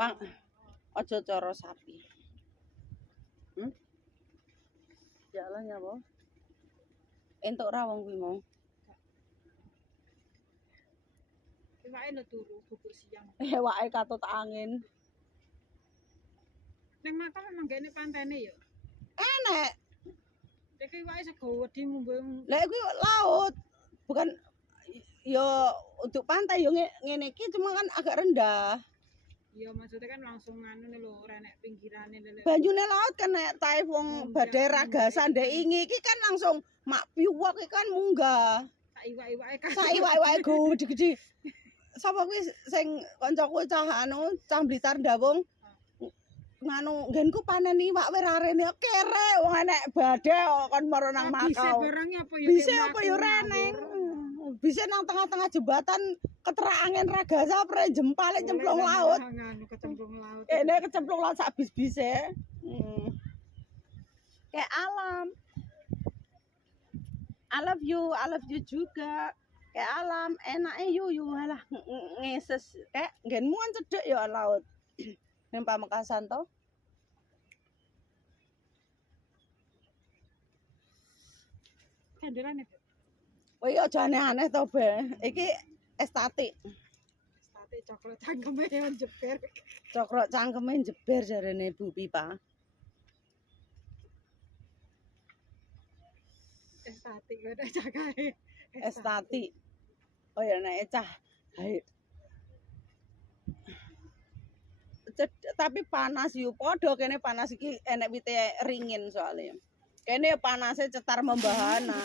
Pang aja cara sapi. Jalan ya, Po. Entuk ra wong kuwi mau. Iwake no turu bubuk siang. Ewake katut angin. Ning makam memang gene pantene ya. Enek. Iki iwake sego wedi mumbu. Lah kuwi laut. Bukan ya untuk pantai yo ngene iki cuma kan agak rendah. Iya maksudnya kan langsung anu lho ora nek pinggirane lho. Banyune laut kan nek tae wong badai ragasan ndek ingi iki kan langsung mak piwok iki kan munggah. Sak iwak-iwake kan. Sak iwak-iwake gede-gede. Sapa kuwi sing kancaku cah anu cah Blitar ndawung. Nganu nggenku panen iwak wis arene kere wong enek badai kon maro nang Bisa Makau. barangnya apa ya? Bisa apa ya reneng. Bisa nang tengah-tengah jembatan keterak angin ragasa pre jempale cemplung laut. Nganu kecemplung laut. Ini kecemplung laut sak bis-bise. Kayak alam. I love you juga. Kayak alam, enaknya you halah ngeses. Kayak nggenmu kan cedek ya laut. Ning Pamekasan to. Kandelane. Oh iya aja aneh-aneh to, Be. Iki estatik. Sate coklat cangkeme yang jeber. Cokrok cangkeme jeber jarene Bu Pipa. Estatik kok ada cakae. Estatik. Oh ya nek cah. Hai. Tapi panas yo padha kene panas iki enek wite ringin soalnya. Kene panasnya cetar membahana.